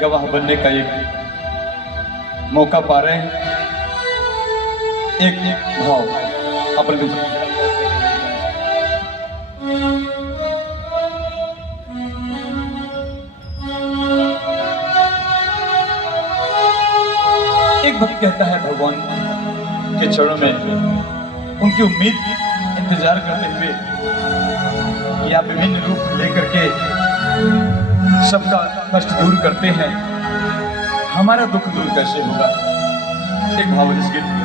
गवाह बनने का एक मौका पा रहे हैं। एक भाव अपन भी एक भक्त कहता है भगवान के चरणों में उनकी उम्मीद इंतजार करते हुए कि आप विभिन्न रूप लेकर के सबका कष्ट दूर करते हैं, हमारा दुख दूर कैसे होगा। एक भाव इस गीत में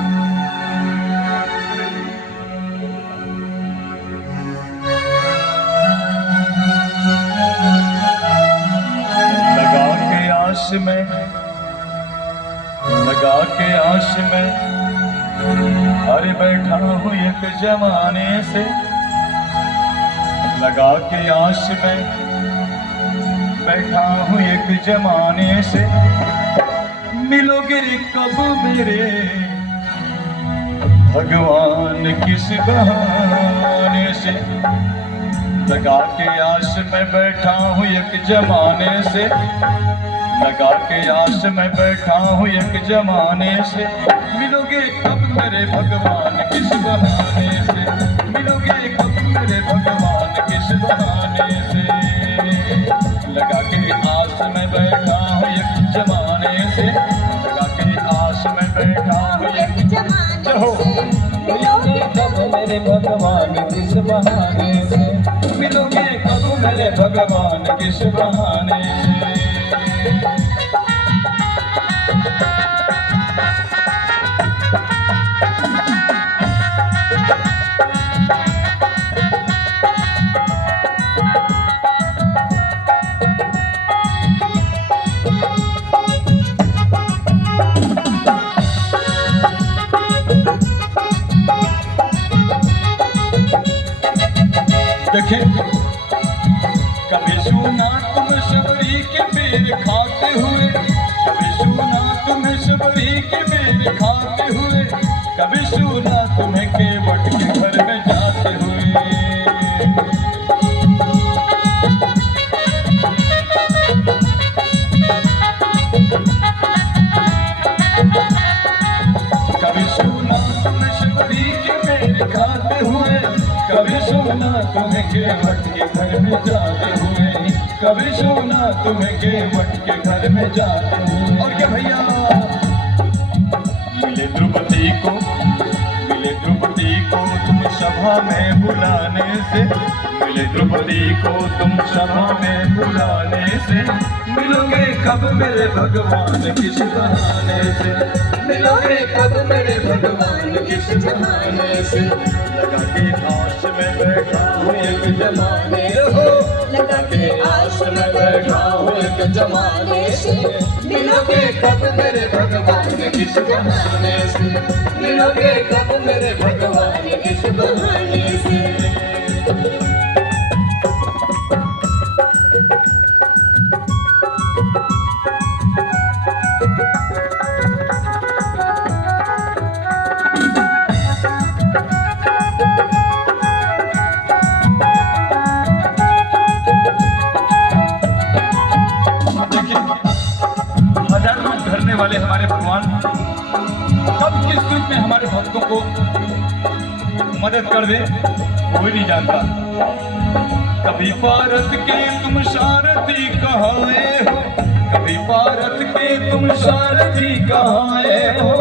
लगा के आश में, लगा के आश में, अरे बैठा हूँ एक जमाने से, लगा के आश में बैठा हूँ एक जमाने से, मिलोगे कब मेरे भगवान किस बहाने से। लगा के आश में बैठा हूँ एक जमाने से, लगा के आश में बैठा हूँ एक जमाने से, मिलोगे कब मेरे भगवान किस बहाने से, मिलोगे कब मेरे भगवान किस बहाने से। लगा के आस में बैठा हूँ एक जमाने से, लगा के आस में बैठा हूँ एक जमाने से, मिलोगे कब मेरे भगवान किस बहाने से, मिलोगे कब मेरे भगवान किस बहाने से। देखें, कभी सुना तुम शबरी के बेर खाते हुए, कभी सुना तुम शबरी के बेर खाते हुए, कभी सुना तुम्हें केवट के घर में जाते हुए। कभी सुना तुम शबरी के बेर खाते हुए, कभी सुना तुम्हें केवट के घर में जाते हुए, कभी सुना तुम्हें केवट के घर में जाते हुए। और क्या भैया, मिले द्रौपदी को, मिले द्रौपदी को तुम सभा में बुलाने से, मिले द्रौपदी को तुम सभा में बुलाने से, मिलोगे कब मेरे भगवान किस बहाने से, मिलोगे कब मेरे भगवान किस बहाने से। लगा के आस में बैठा हूँ एक जमाने हो, लगा के आस में बैठा हूँ एक जमाने से, मिलोगे कब मेरे भगवान किस बहाने से, मिलोगे कब मेरे भगवान किस बहाने से। वाले हमारे भगवान कब किस रूप में हमारे भक्तों को मदद कर दे कोई नहीं जानता। कभी भारत के तुम सारथी कहाए हो, कभी भारत के तुम सारथी कहाए हो,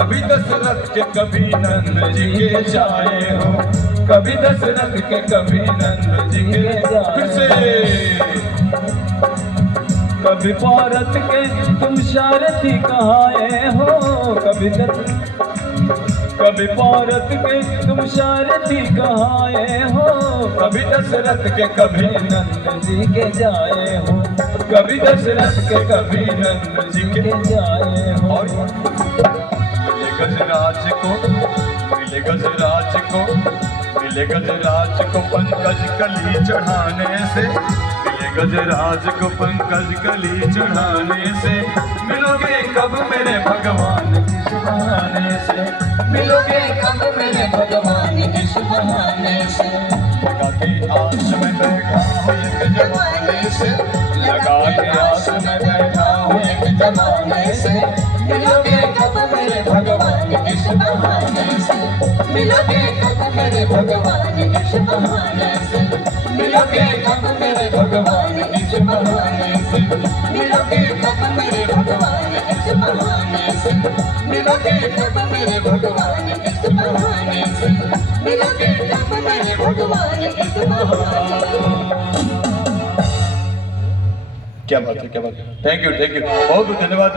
कभी दशरथ के कभी नंद जी के जाए हो, कभी दशरथ के कभी नंद जी के जाए। फिर से कभी भारत के तुम सारथी कहाए हो, कभी भारत के तुम सारथी कहाए हो, कभी दशरथ के कभी नंद जी के जाए हो, कभी दशरथ के कभी नंद जी के जाए हो। और मिले गजराज को, मिले गजराज को, मिले गजराज को पंकज कली चढ़ाने से, गजराज को पंकज कली चढ़ाने से, मिलोगे कब मेरे भगवान किस बहाने से, मिलोगे कब मेरे भगवान किस बहाने से। लगा के आस में बैठा हूँ एक जमाने से, लगा के आस में बैठा हूँ एक जमाने से, मिलोगे कब मेरे भगवान इस बहाने से, मिलोगे कब मेरे भगवान इस बहाने से, मिलोगे कब मेरे भगवान इस बहाने से, मिलोगे कब मेरे भगवान इस बहाने से, मिलोगे कब मेरे भगवान इस बहाने से, मिलोगे कब मेरे भगवान इस बहाने से। क्या बात है, क्या बात है। थैंक यू बहुत बहुत धन्यवाद।